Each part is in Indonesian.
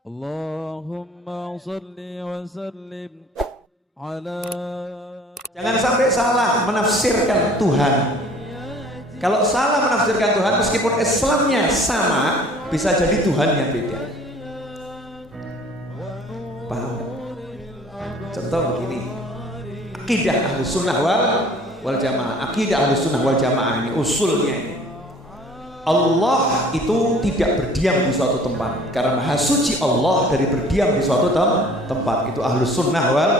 Allahumma salli wa sallim ala. Jangan sampai salah menafsirkan Tuhan. Kalau salah menafsirkan Tuhan, meskipun Islamnya sama, bisa jadi Tuhannya beda. Paham? Contoh begini, akidah Ahlus Sunnah wal Jamaah. Akidah Ahlus Sunnah wal Jamaah ini usulnya ini, Allah itu tidak berdiam di suatu tempat, karena maha suci Allah dari berdiam di suatu tempat. Itu Ahlus Sunnah wal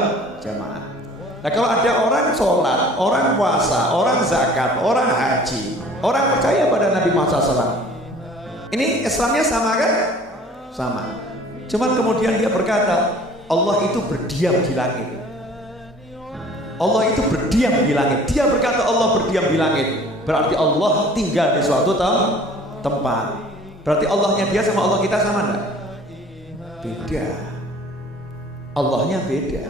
Jamaah. Nah, kalau ada orang sholat, orang puasa, orang zakat, orang haji, orang percaya pada Nabi Muhammad SAW, ini Islamnya sama kan? Sama. Cuman kemudian dia berkata Allah itu berdiam di langit. Allah itu berdiam di langit. Dia berkata Allah berdiam di langit, berarti Allah tinggal di suatu tempat. Berarti Allahnya dia sama Allah kita sama enggak? Beda. Allahnya beda.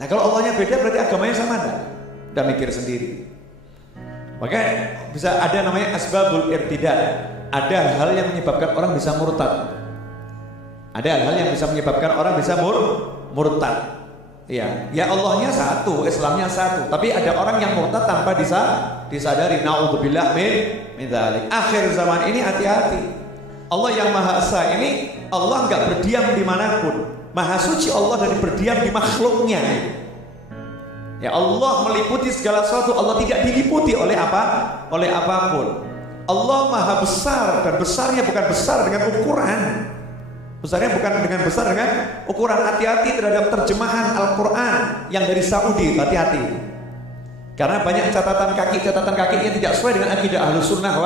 Nah, kalau Allahnya beda berarti agamanya sama enggak? Udah mikir sendiri. Makanya bisa ada namanya asbabul irtidad. Ada hal yang menyebabkan orang bisa murtad. Ada hal yang bisa menyebabkan orang bisa murtad. Ya, ya Allahnya satu, Islamnya satu, tapi ada orang yang murtad tanpa disadari. Naudzubillah min dzalik. Akhir zaman ini hati-hati. Allah yang Maha Esa ini, Allah enggak berdiam dimanapun. Maha suci Allah dari berdiam di makhluknya. Ya, Allah meliputi segala sesuatu. Allah tidak diliputi oleh apapun. Allah Maha besar, dan besarnya bukan besar dengan ukuran. Besarnya bukan dengan besar dengan ukuran. Hati-hati terhadap terjemahan Al-Quran yang dari Saudi, hati-hati. Karena banyak catatan kaki yang tidak sesuai dengan akidah Ahlus Sunnah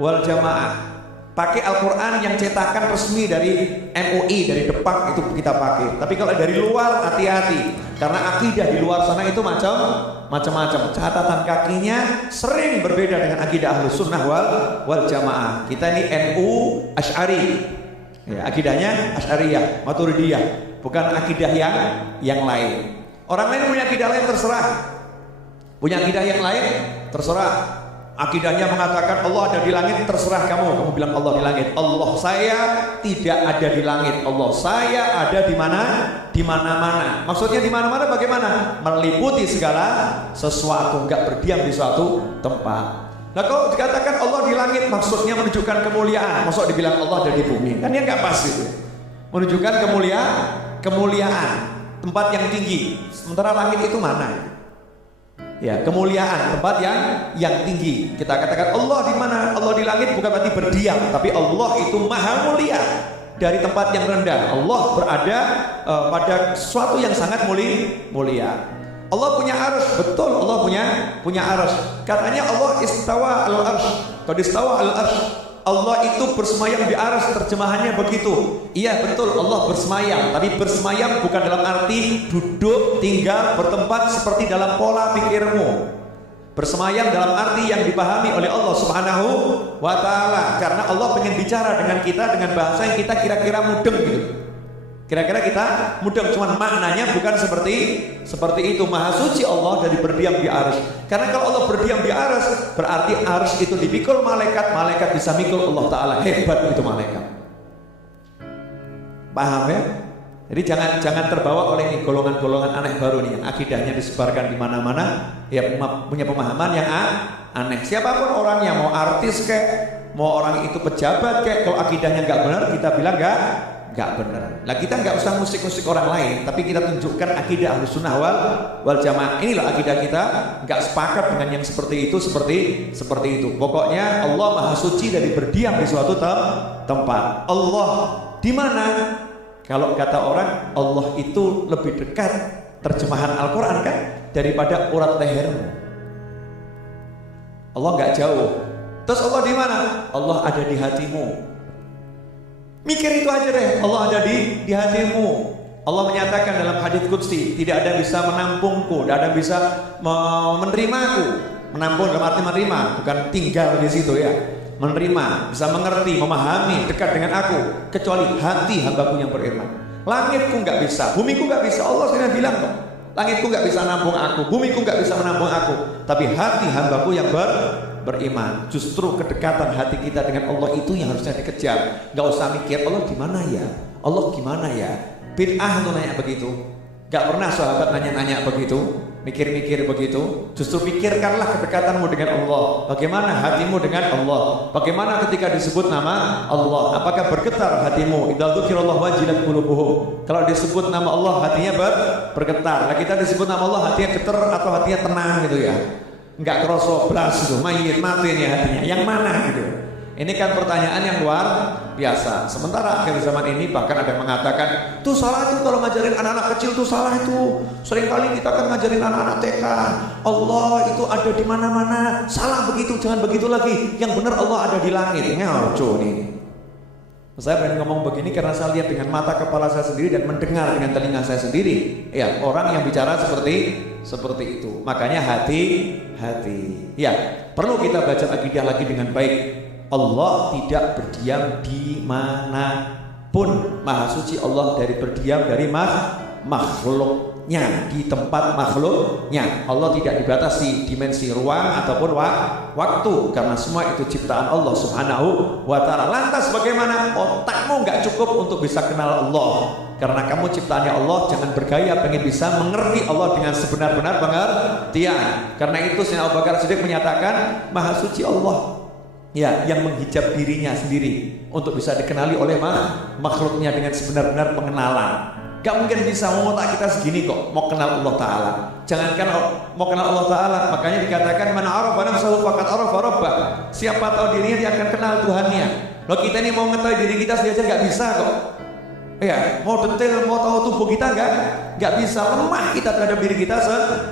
wal Jamaah. Pakai Al-Quran yang cetakan resmi dari MUI, dari Depak, itu kita pakai. Tapi kalau dari luar, hati-hati. Karena akidah di luar sana itu macam-macam. Catatan kakinya sering berbeda dengan akidah Ahlus Sunnah wal Jamaah. Kita ini NU Asy'ari. Ya, akidahnya Asy'ariyah, Maturidiyah, bukan akidah yang lain. Orang lain punya akidah lain terserah. Punya akidah yang lain terserah. Akidahnya mengatakan Allah ada di langit, terserah kamu bilang Allah di langit. Allah saya tidak ada di langit. Allah saya ada di mana? Di mana-mana. Maksudnya di mana-mana bagaimana? Meliputi segala sesuatu, enggak berdiam di suatu tempat. Nah, kalau dikatakan Allah di langit, maksudnya menunjukkan kemuliaan. Maksud dibilang Allah ada di bumi, kan ya nggak pas itu. Menunjukkan kemuliaan, tempat yang tinggi. Sementara langit itu mana? Ya, kemuliaan, tempat yang tinggi. Kita katakan Allah di mana? Allah di langit bukan berarti berdiam, tapi Allah itu maha mulia dari tempat yang rendah. Allah berada pada sesuatu yang sangat mulia. Allah punya arsy, betul Allah punya arsy. Katanya Allah istawa al-arsy. Qad istawa al-arsy. Allah itu bersemayam di arsy, terjemahannya begitu. Iya betul Allah bersemayam, tapi bersemayam bukan dalam arti duduk, tinggal, bertempat seperti dalam pola pikirmu. Bersemayam dalam arti yang dipahami oleh Allah Subhanahu wa taala. Karena Allah pengen bicara dengan kita dengan bahasa yang kita kira-kira mudeng gitu. Kira-kira kita mudeng, cuman maknanya bukan seperti itu. Maha suci Allah dari berdiam di arsy. Karena kalau Allah berdiam di arsy, berarti arsy itu dipikul malaikat, malaikat bisa mikul Allah Ta'ala. Hebat itu malaikat. Paham ya? Jadi jangan terbawa oleh golongan-golongan aneh baru nih, yang akidahnya disebarkan di mana-mana, ya punya pemahaman yang aneh. Siapapun orangnya, mau artis kayak, mau orang itu pejabat kayak, kalau akidahnya nggak benar, kita bilang nggak benar. Nah, kita nggak usah musik-musik orang lain, tapi kita tunjukkan akidah Ahlus Sunnah wal Jamaah. Inilah akidah kita, nggak sepakat dengan yang seperti itu. Pokoknya Allah Maha Suci dari berdiam di suatu tempat. Allah di mana? Kalau kata orang, Allah itu lebih dekat, terjemahan Al-Quran kan, daripada urat lehermu. Allah nggak jauh. Terus Allah di mana? Allah ada di hatimu. Mikir itu aja deh, Allah ada di hatimu. Allah menyatakan dalam hadits qudsi, tidak ada yang bisa menampungku, tidak ada yang bisa menerimaku. Menampung dalam arti menerima, bukan tinggal di situ ya. Menerima, bisa mengerti, memahami, dekat dengan aku, kecuali hati hambaku yang beriman. Langitku nggak bisa, bumiku nggak bisa. Allah sudah bilang kok, langitku nggak bisa menampung aku, bumiku nggak bisa menampung aku, tapi hati hambaku yang beriman. Justru kedekatan hati kita dengan Allah itu yang harusnya dikejar. Gak usah mikir Allah gimana ya, Allah gimana ya. Bid'ah tuh nanya begitu. Gak pernah sahabat nanya-nanya begitu, mikir-mikir begitu. Justru pikirkanlah kedekatanmu dengan Allah. Bagaimana hatimu dengan Allah? Bagaimana ketika disebut nama Allah? Apakah bergetar hatimu? Idza dzukirallahu wajilat qulubuhum. Kalau disebut nama Allah hatinya bergetar. Nah, kita disebut nama Allah hatinya getar atau hatinya tenang gitu ya? Enggak kerosok belas itu, mayit mati nih hatinya. Yang mana gitu? Ini kan pertanyaan yang luar biasa. Sementara akhir zaman ini bahkan ada yang mengatakan, tuh salah itu kalau ngajarin anak-anak kecil tuh salah itu. Seringkali kita kan ngajarin anak-anak TK, Allah itu ada di mana-mana. Salah begitu, jangan begitu lagi. Yang benar Allah ada di langit. Ngauco nih. Saya berani ngomong begini karena saya lihat dengan mata kepala saya sendiri dan mendengar dengan telinga saya sendiri. Ya, orang yang bicara seperti itu. Makanya hati-hati. Ya, perlu kita baca akidah lagi dengan baik. Allah tidak berdiam di manapun. Maha suci Allah dari berdiam dari makhluknya, di tempat makhluknya. Allah tidak dibatasi dimensi ruang ataupun waktu, karena semua itu ciptaan Allah Subhanahu wa ta'ala. Lantas bagaimana? Otakmu nggak cukup untuk bisa kenal Allah. Karena kamu ciptaannya Allah, jangan bergaya pengen bisa mengerti Allah dengan sebenar-benar pengertian. Karena itu Sayyidina Abu Bakar Siddiq menyatakan, Maha suci Allah, ya, yang menghijab dirinya sendiri untuk bisa dikenali oleh makhluknya dengan sebenar-benar pengenalan. Gak mungkin bisa, mau otak kita segini kok mau kenal Allah Ta'ala. Jangankan mau kenal Allah Ta'ala, makanya dikatakan man arafa nafsahu faqad arafa rabbah. Siapa tahu dirinya dia akan kenal Tuhannya. Loh, kita ini mau mengetahui diri kita sendiri aja gak bisa kok. Ya, mau detail, mau tahu tubuh kita nggak bisa. Lemah kita terhadap diri kita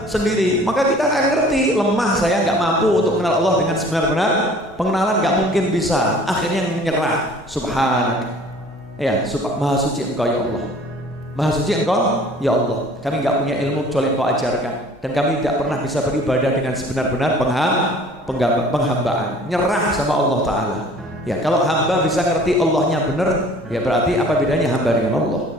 sendiri. Maka kita akan ngerti, lemah saya, nggak mampu untuk mengenal Allah dengan sebenar-benar pengenalan, nggak mungkin bisa. Akhirnya menyerah. Subhanak. Ya, Maha suci Engkau ya Allah. Maha suci Engkau ya Allah. Kami nggak punya ilmu kecuali Engkau ajarkan, dan kami tidak pernah bisa beribadah dengan sebenar-benar penghambaan. Nyerah sama Allah Ta'ala. Ya, kalau hamba bisa ngerti Allahnya benar, ya berarti apa bedanya hamba dengan Allah?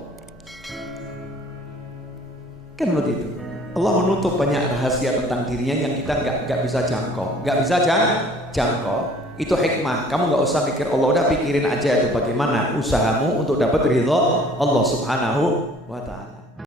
Kan begitu. Allah menutup banyak rahasia tentang dirinya yang kita nggak bisa jangkau, jangkau. Itu hikmah. Kamu nggak usah pikir Allah, udah pikirin aja itu bagaimana usahamu untuk dapat ridho Allah Subhanahu wa ta'ala.